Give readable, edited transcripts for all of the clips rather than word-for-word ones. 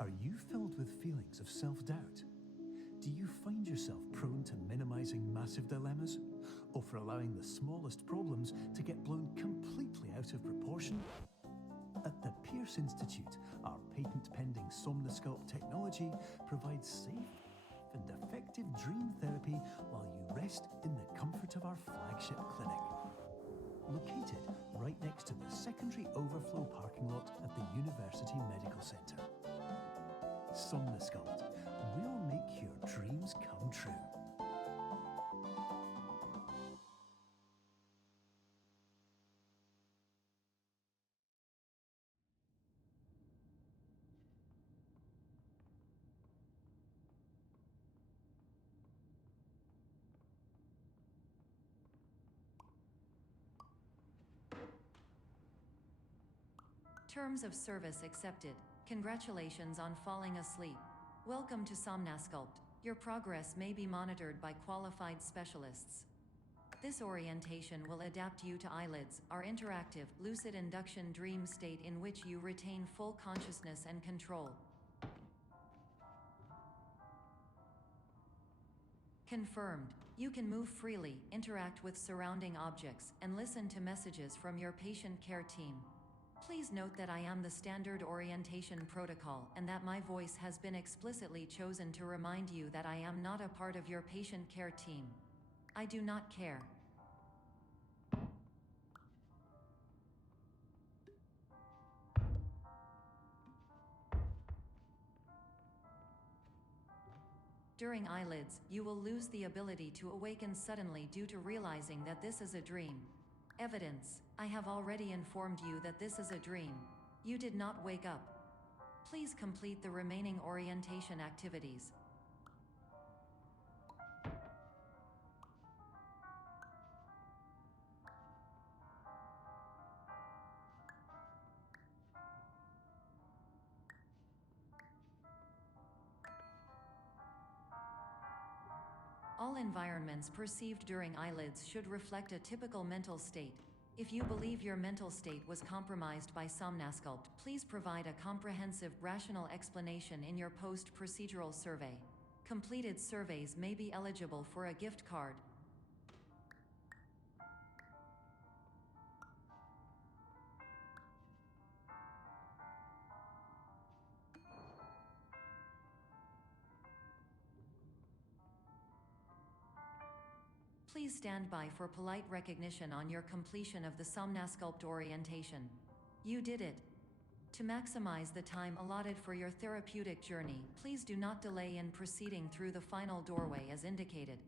Are you filled with feelings of self-doubt? Do you find yourself prone to minimizing massive dilemmas, or for allowing the smallest problems to get blown completely out of proportion? At the Pierce Institute, our patent-pending Somnosculpt technology provides safe and effective dream therapy while you rest in the comfort of our flagship clinic. Located right next to the secondary overflow parking lot at the University Medical Center. Somnosculpt, we'll make your dreams come true. Terms of service accepted. Congratulations on falling asleep. Welcome to Somnosculpt. Your progress may be monitored by qualified specialists. This orientation will adapt you to eyelids, our interactive, lucid induction dream state in which you retain full consciousness and control. Confirmed. You can move freely, interact with surrounding objects, and listen to messages from your patient care team. Please note that I am the standard orientation protocol and that my voice has been explicitly chosen to remind you that I am not a part of your patient care team. I do not care. During eyelids, you will lose the ability to awaken suddenly due to realizing that this is a dream. Evidence: I have already informed you that this is a dream. You did not wake up. Please complete the remaining orientation activities. All environments perceived during eyelids should reflect a typical mental state. If you believe your mental state was compromised by Somnosculpt, please provide a comprehensive, rational explanation in your post-procedural survey. Completed surveys may be eligible for a gift card. Please stand by for polite recognition on your completion of the Somnosculpt orientation. You did it. To maximize the time allotted for your therapeutic journey, please do not delay in proceeding through the final doorway as indicated.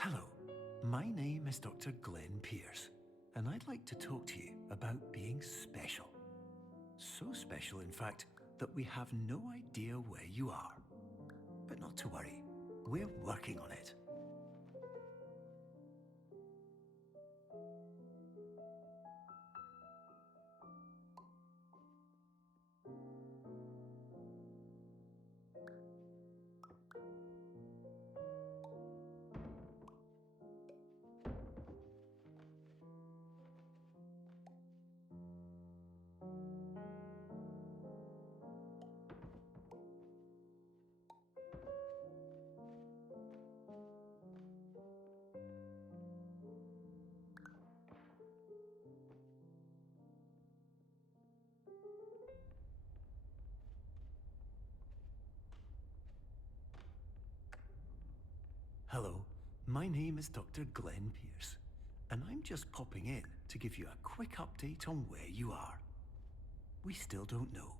Hello, my name is Dr. Glenn Pierce, and I'd like to talk to you about being special. So special, in fact, that we have no idea where you are. But not to worry, we're working on it. my name is Dr. Glenn Pierce, and I'm just popping in to give you a quick update on where you are. We still don't know,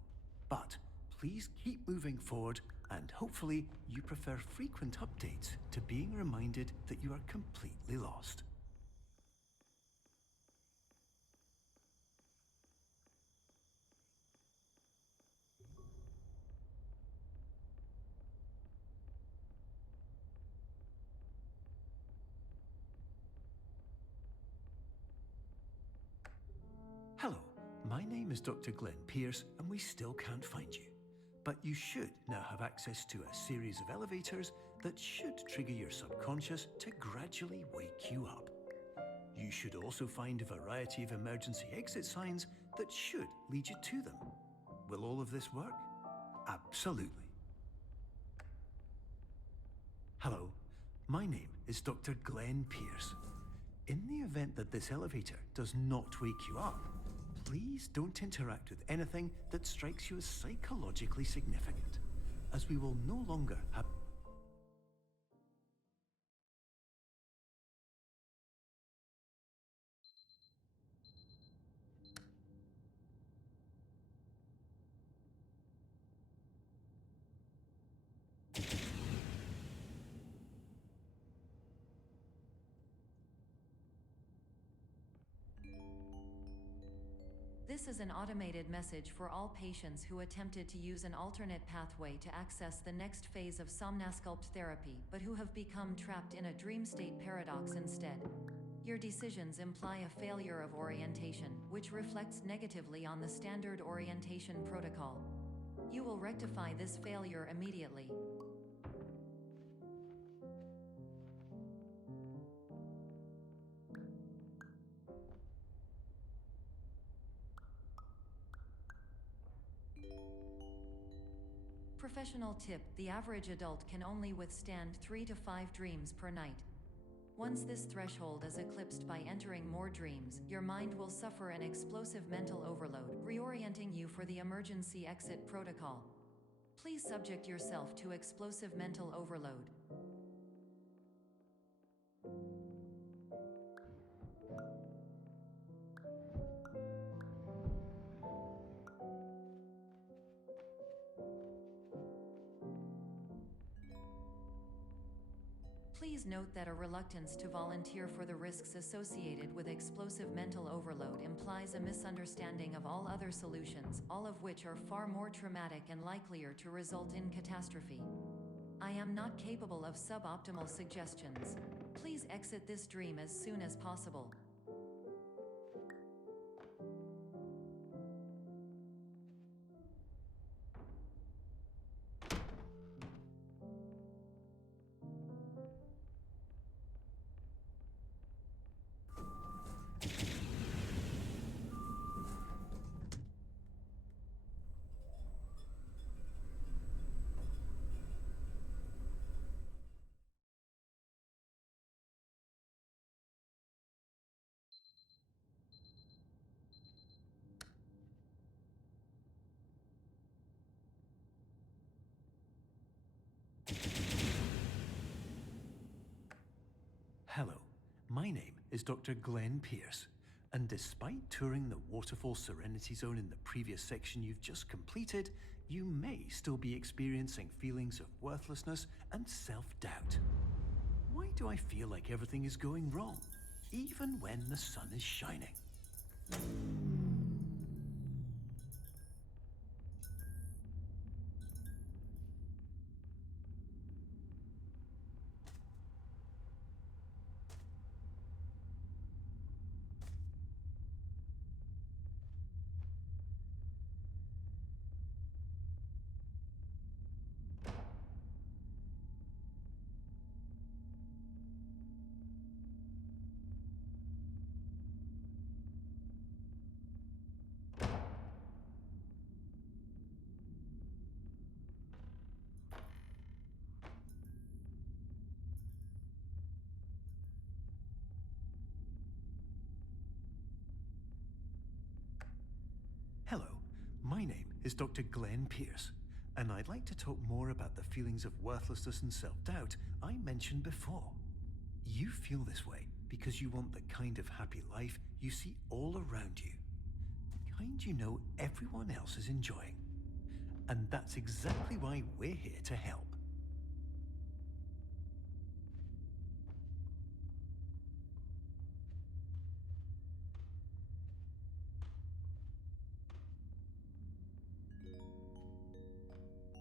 but please keep moving forward, and hopefully you prefer frequent updates to being reminded that you are completely lost. Hello, my name is Dr. Glenn Pierce, and we still can't find you. But you should now have access to a series of elevators that should trigger your subconscious to gradually wake you up. You should also find a variety of emergency exit signs that should lead you to them. Will all of this work? Absolutely. Hello, my name is Dr. Glenn Pierce. In the event that this elevator does not wake you up, please don't interact with anything that strikes you as psychologically significant, as we will no longer have... This is an automated message for all patients who attempted to use an alternate pathway to access the next phase of Somnasculpt therapy, but who have become trapped in a dream state paradox instead. Your decisions imply a failure of orientation, which reflects negatively on the standard orientation protocol. You will rectify this failure immediately. Professional tip: the average adult can only withstand 3 to 5 dreams per night. Once this threshold is eclipsed by entering more dreams, your mind will suffer an explosive mental overload, reorienting you for the emergency exit protocol. Please subject yourself to explosive mental overload. Please note that a reluctance to volunteer for the risks associated with explosive mental overload implies a misunderstanding of all other solutions, all of which are far more traumatic and likelier to result in catastrophe. I am not capable of suboptimal suggestions. Please exit this dream as soon as possible. Hello, my name is Dr. Glenn Pierce, and despite touring the Waterfall Serenity Zone in the previous section you've just completed, you may still be experiencing feelings of worthlessness and self-doubt. Why do I feel like everything is going wrong, even when the sun is shining? Hello, my name is Dr. Glenn Pierce, and I'd like to talk more about the feelings of worthlessness and self-doubt I mentioned before. You feel this way because you want the kind of happy life you see all around you. The kind you know everyone else is enjoying. And that's exactly why we're here to help.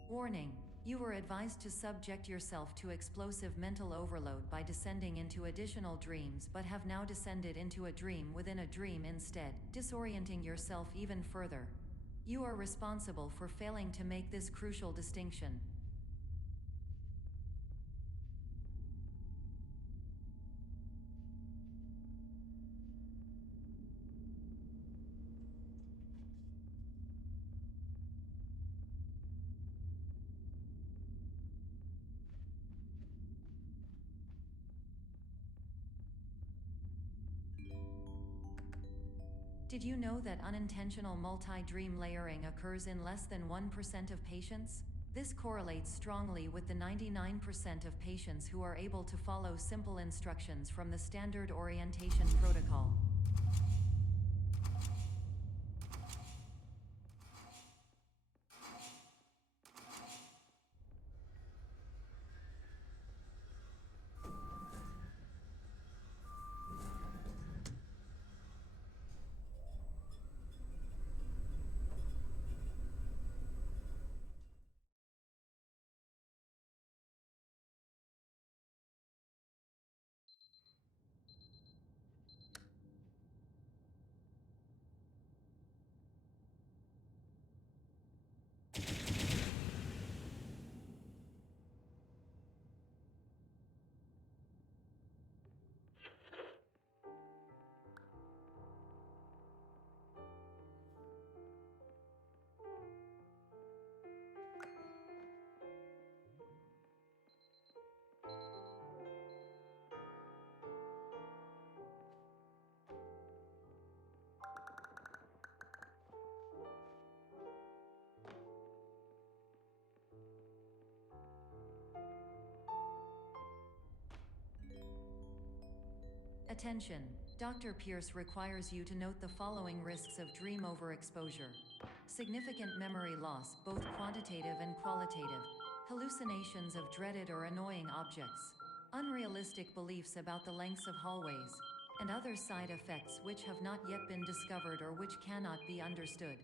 Warning. You were advised to subject yourself to explosive mental overload by descending into additional dreams, but have now descended into a dream within a dream instead, disorienting yourself even further. You are responsible for failing to make this crucial distinction. Did you know that unintentional multi-dream layering occurs in less than 1% of patients? This correlates strongly with the 99% of patients who are able to follow simple instructions from the standard orientation protocol. Attention! Dr. Pierce requires you to note the following risks of dream overexposure. Significant memory loss, both quantitative and qualitative. Hallucinations of dreaded or annoying objects. Unrealistic beliefs about the lengths of hallways. And other side effects which have not yet been discovered or which cannot be understood.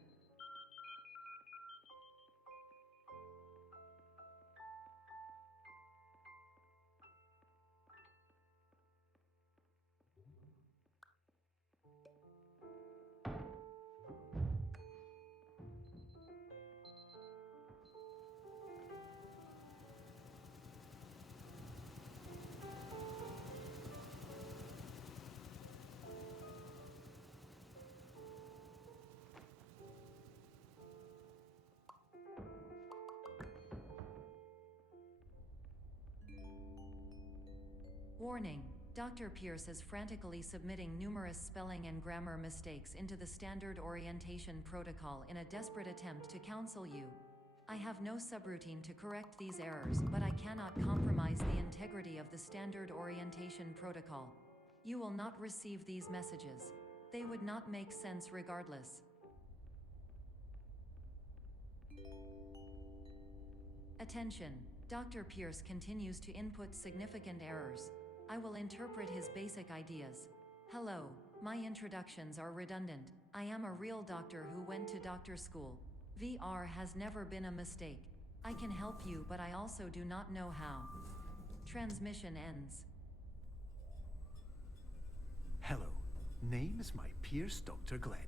Warning. Dr. Pierce is frantically submitting numerous spelling and grammar mistakes into the standard orientation protocol in a desperate attempt to counsel you. I have no subroutine to correct these errors, but I cannot compromise the integrity of the standard orientation protocol. You will not receive these messages. They would not make sense regardless. Attention. Dr. Pierce continues to input significant errors. I will interpret his basic ideas. Hello, my introductions are redundant. I am a real doctor who went to doctor school. VR has never been a mistake. I can help you, but I also do not know how. Transmission ends. Hello, name is my Pierce Dr. Glenn.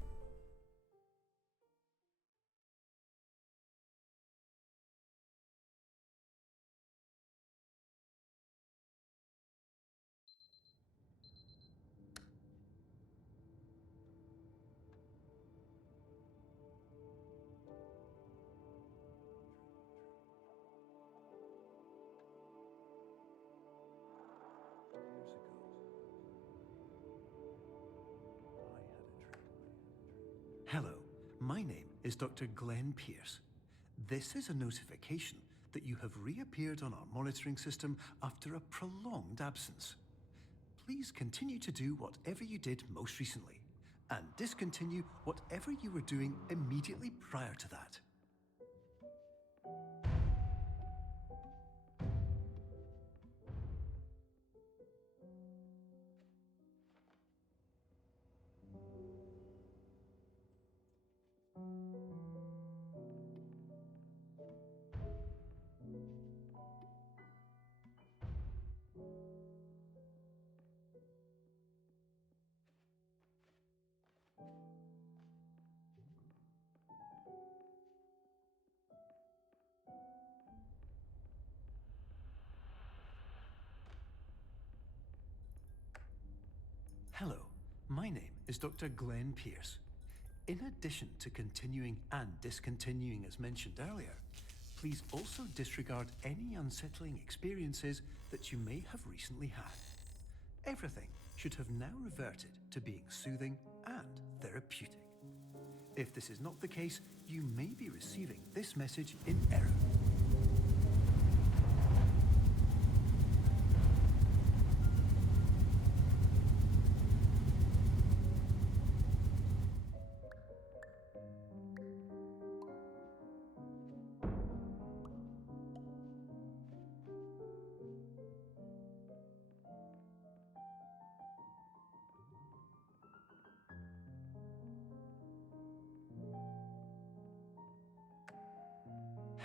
Hello, my name is Dr. Glenn Pierce. This is a notification that you have reappeared on our monitoring system after a prolonged absence. please continue to do whatever you did most recently, and discontinue whatever you were doing immediately prior to that. Hello, my name is Dr. Glenn Pierce. In addition to continuing and discontinuing as mentioned earlier, please also disregard any unsettling experiences that you may have recently had. Everything should have now reverted to being soothing and therapeutic. If this is not the case, you may be receiving this message in error.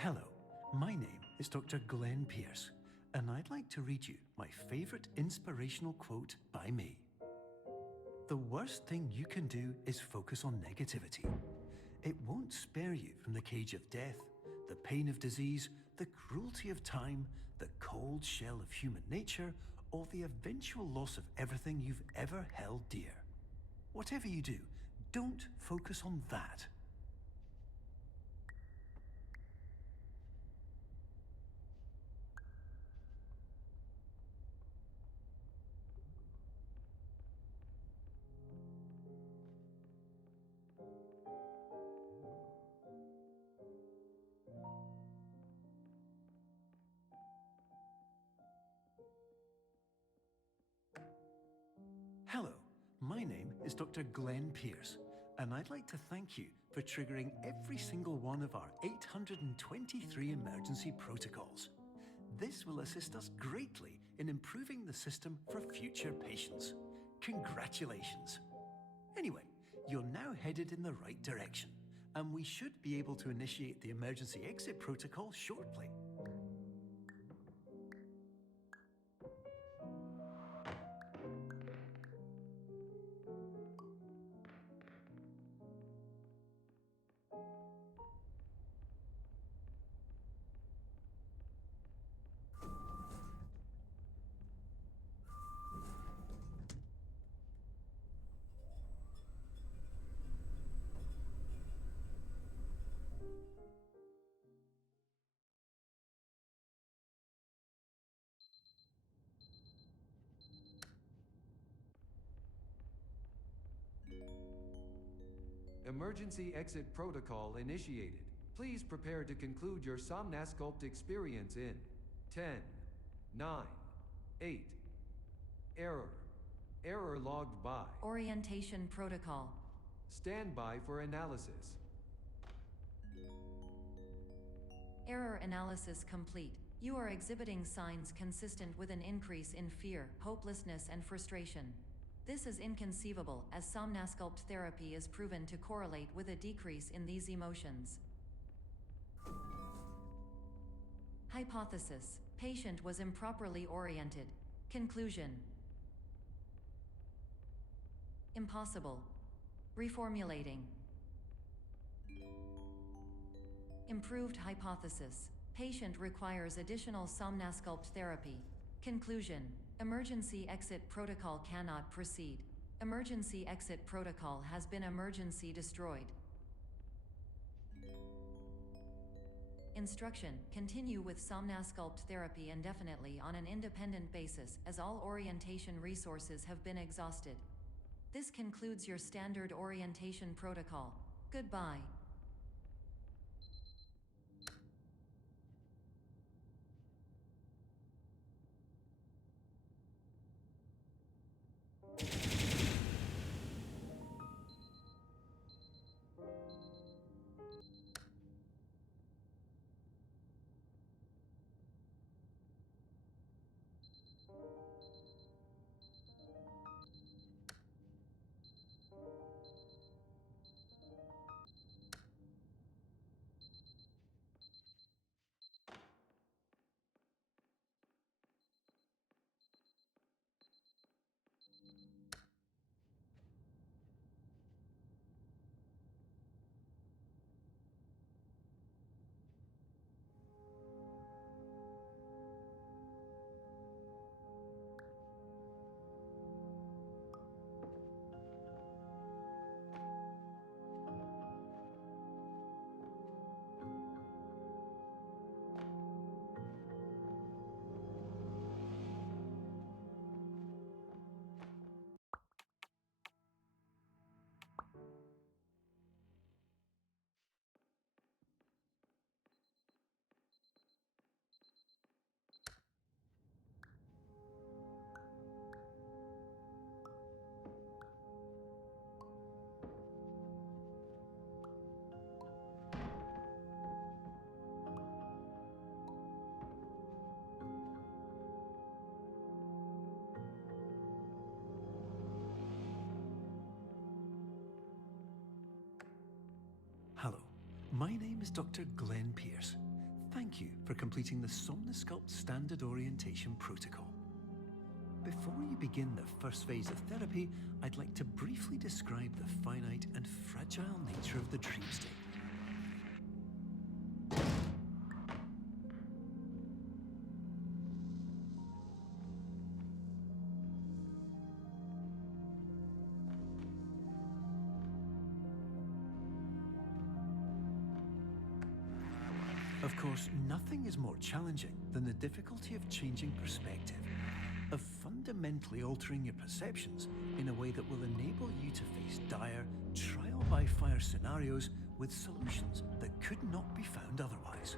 Hello, my name is Dr. Glenn Pierce, and I'd like to read you my favorite inspirational quote by me. The worst thing you can do is focus on negativity. It won't spare you from the cage of death, the pain of disease, the cruelty of time, the cold shell of human nature, or the eventual loss of everything you've ever held dear. Whatever you do, don't focus on that. Hello, my name is Dr. Glenn Pierce, and I'd like to thank you for triggering every single one of our 823 emergency protocols. This will assist us greatly in improving the system for future patients. Congratulations! Anyway, you're now headed in the right direction, and we should be able to initiate the emergency exit protocol shortly. Emergency exit protocol initiated. Please prepare to conclude your Somnasculpt experience in 10, 9, 8. Error. Error logged by. Orientation protocol. Stand by for analysis. Error analysis complete. You are exhibiting signs consistent with an increase in fear, hopelessness, and frustration. This is inconceivable, as Somnasculpt therapy is proven to correlate with a decrease in these emotions. Hypothesis: patient was improperly oriented. Conclusion: impossible. Reformulating. Improved hypothesis: patient requires additional Somnasculpt therapy. Conclusion: emergency exit protocol cannot proceed. Emergency exit protocol has been emergency destroyed. Instruction: continue with Somnasculpt therapy indefinitely on an independent basis, as all orientation resources have been exhausted. This concludes your standard orientation protocol. Goodbye. Hello, my name is Dr. Glenn Pierce. Thank you for completing the Somnosculpt Standard Orientation Protocol. Before you begin the first phase of therapy, I'd like to briefly describe the finite and fragile nature of the dream state. Of course, nothing is more challenging than the difficulty of changing perspective, of fundamentally altering your perceptions in a way that will enable you to face dire, trial-by-fire scenarios with solutions that could not be found otherwise.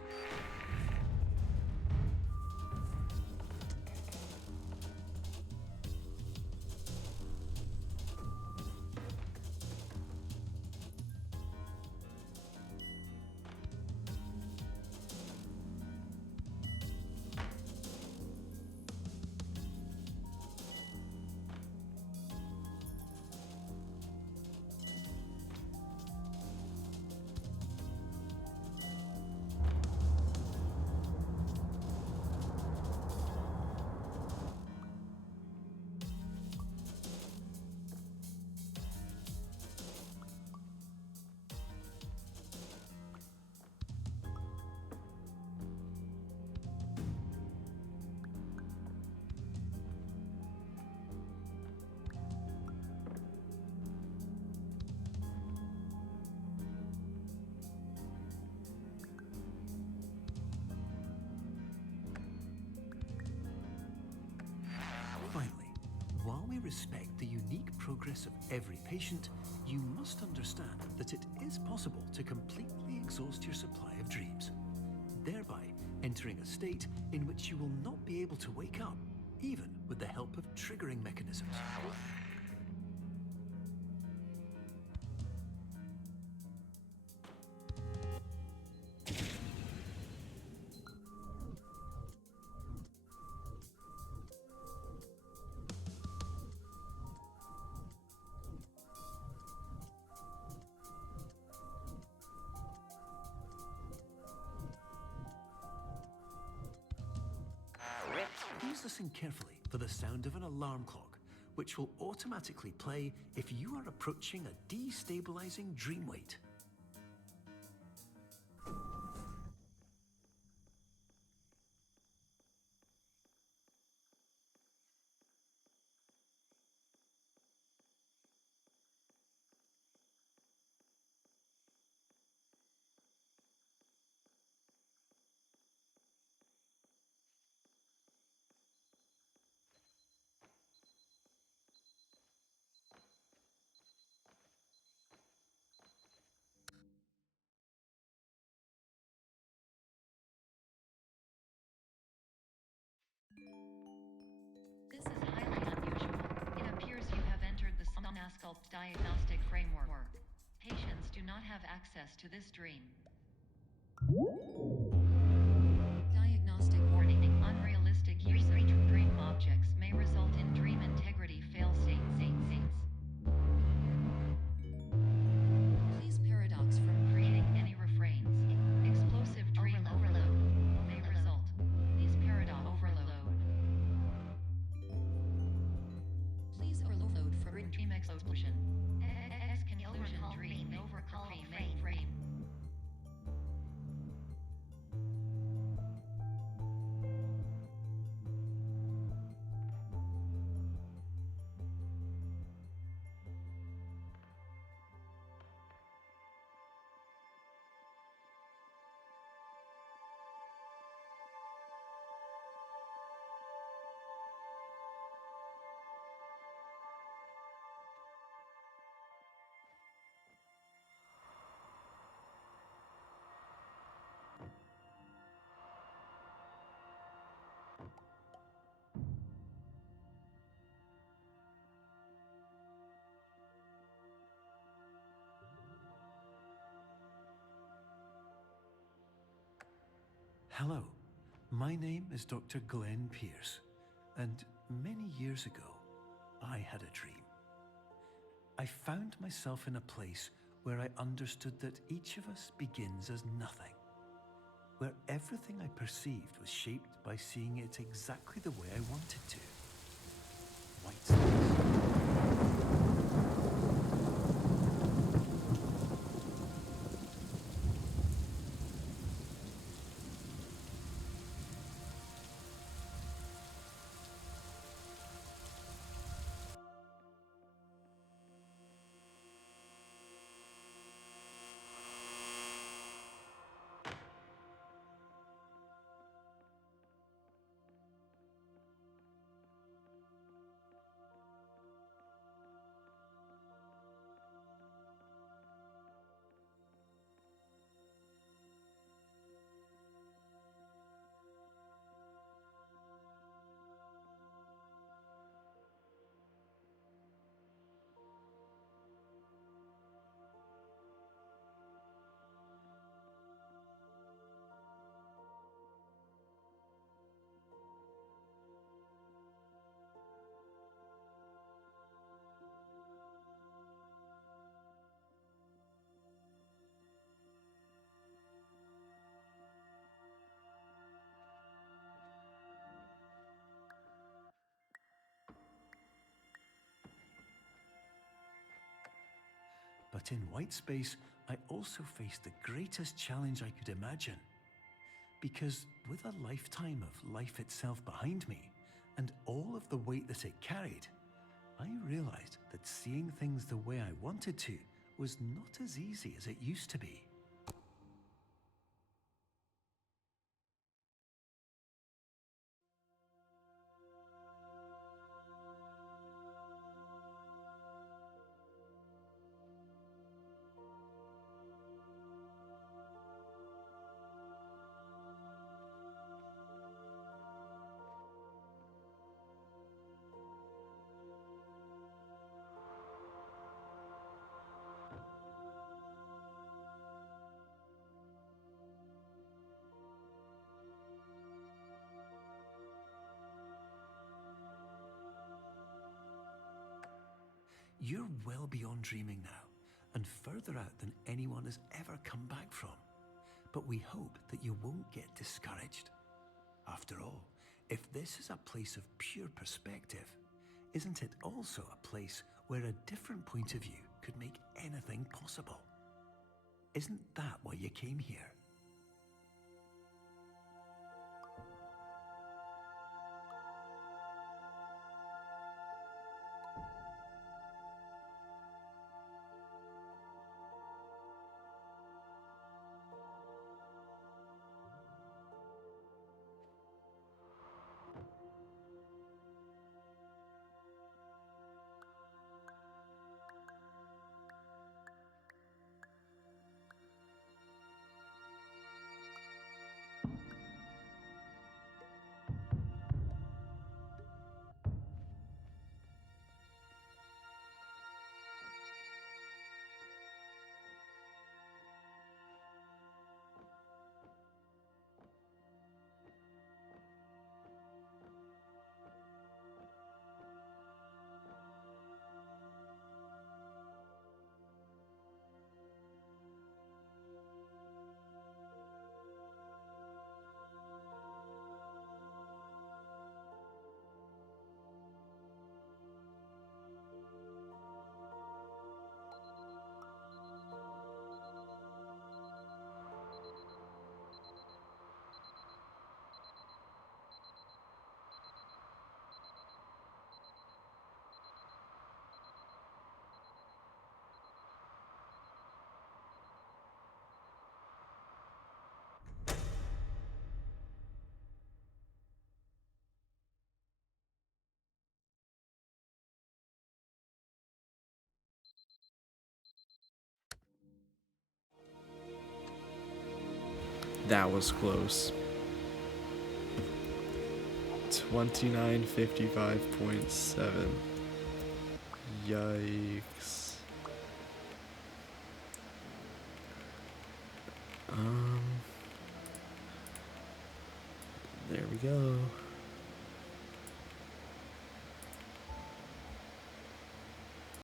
Respect the unique progress of every patient, you must understand that it is possible to completely exhaust your supply of dreams, thereby entering a state in which you will not be able to wake up, even with the help of triggering mechanisms. Please listen carefully for the sound of an alarm clock, which will automatically play if you are approaching a destabilizing dream weight. This is highly unusual. It appears you have entered the Somnosculpt diagnostic framework. Patients do not have access to this dream. Diagnostic warning. Unrealistic use of dream objects may result in dream integrity fail-states. Please paradox from creating any refrains. Explosive dream overload may result. Please paradox overload. Please overload for dream explosion. Conclusion dream overcall frame. Hello, my name is Dr. Glenn Pierce, and many years ago, I had a dream. I found myself in a place where I understood that each of us begins as nothing, where everything I perceived was shaped by seeing it exactly the way I wanted to. White space. But in white space, I also faced the greatest challenge I could imagine. Because with a lifetime of life itself behind me, and all of the weight that it carried, I realized that seeing things the way I wanted to was not as easy as it used to be. You're well beyond dreaming now, and further out than anyone has ever come back from. But we hope that you won't get discouraged. After all, if this is a place of pure perspective, isn't it also a place where a different point of view could make anything possible? Isn't that why you came here? That was close. 2955.7. Yikes. There we go.